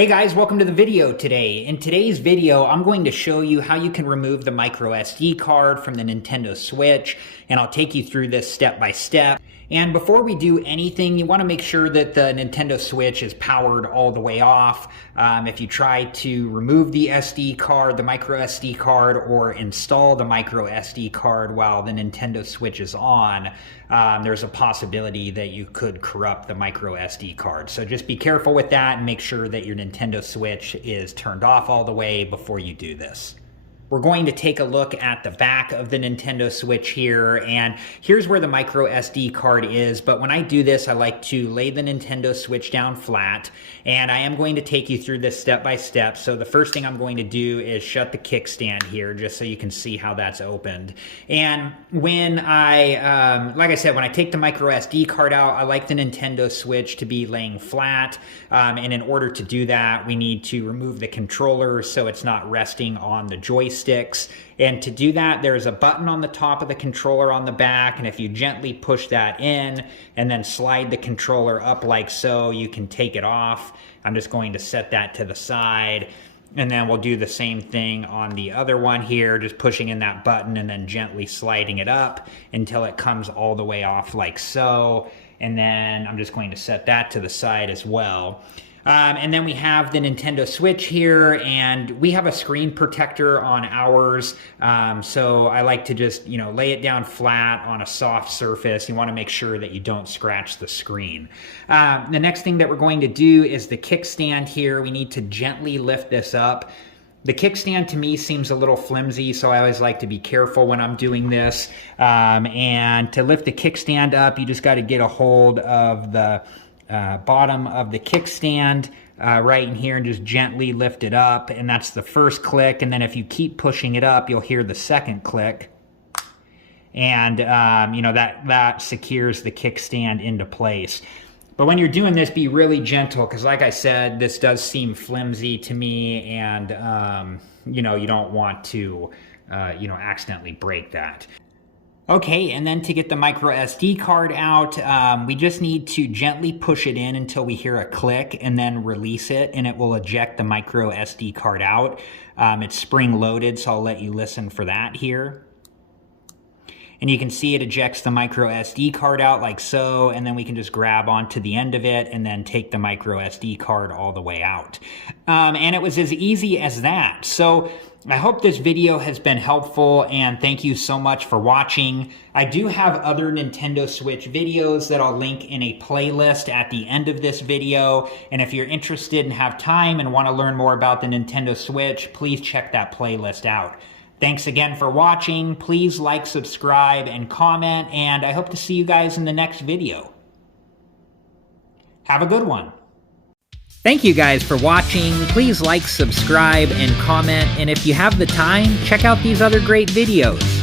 Hey guys, welcome to the video today. In today's video, I'm going to show you how you can remove the micro SD card from the Nintendo Switch, and I'll take you through this step by step. And before we do anything, you want to make sure that the Nintendo Switch is powered all the way off. If you try to remove the SD card, the micro SD card, or install the micro SD card while the Nintendo Switch is on, there's a possibility that you could corrupt the micro SD card. So just be careful with that and make sure that your Nintendo Switch is turned off all the way before you do this. We're going to take a look at the back of the Nintendo Switch here, and here's where the micro SD card is. But when I do this, I like to lay the Nintendo Switch down flat, and I am going to take you through this step by step. So the first thing I'm going to do is shut the kickstand here, just so you can see how that's opened. And when like I said, when I take the micro SD card out, I like the Nintendo Switch to be laying flat. And in order to do that, we need to remove the controller so it's not resting on the joystick. And to do that, there's a button on the top of the controller on the back, and if you gently push that in and then slide the controller up like so, you can take it off. I'm just going to set that to the side, and then we'll do the same thing on the other one here, just pushing in that button and then gently sliding it up until it comes all the way off like so. And then I'm just going to set that to the side as well. And then we have the Nintendo Switch here, and we have a screen protector on ours. So I like to just, lay it down flat on a soft surface. You want to make sure that you don't scratch the screen. The next thing that we're going to do is the kickstand here. We need to gently lift this up. The kickstand to me seems a little flimsy, so I always like to be careful when I'm doing this. And to lift the kickstand up, you just got to get a hold of the bottom of the kickstand right in here and just gently lift it up, and that's the first click. And then if you keep pushing it up, you'll hear the second click, and that secures the kickstand into place. But when you're doing this, be really gentle, because like I said, this does seem flimsy to me, and you don't want to accidentally break that. Okay, and then to get the micro SD card out, we just need to gently push it in until we hear a click and then release it, and it will eject the micro SD card out. It's spring loaded, so I'll let you listen for that here. And you can see it ejects the micro SD card out like so, and then we can just grab onto the end of it and then take the micro SD card all the way out. And it was as easy as that. So I hope this video has been helpful, and thank you so much for watching. I do have other Nintendo Switch videos that I'll link in a playlist at the end of this video, and if you're interested and have time and want to learn more about the Nintendo Switch, please check that playlist out. Thanks again for watching. Please like, subscribe, and comment, and I hope to see you guys in the next video. Have a good one. Thank you guys for watching. Please like, subscribe, and comment, and if you have the time, check out these other great videos.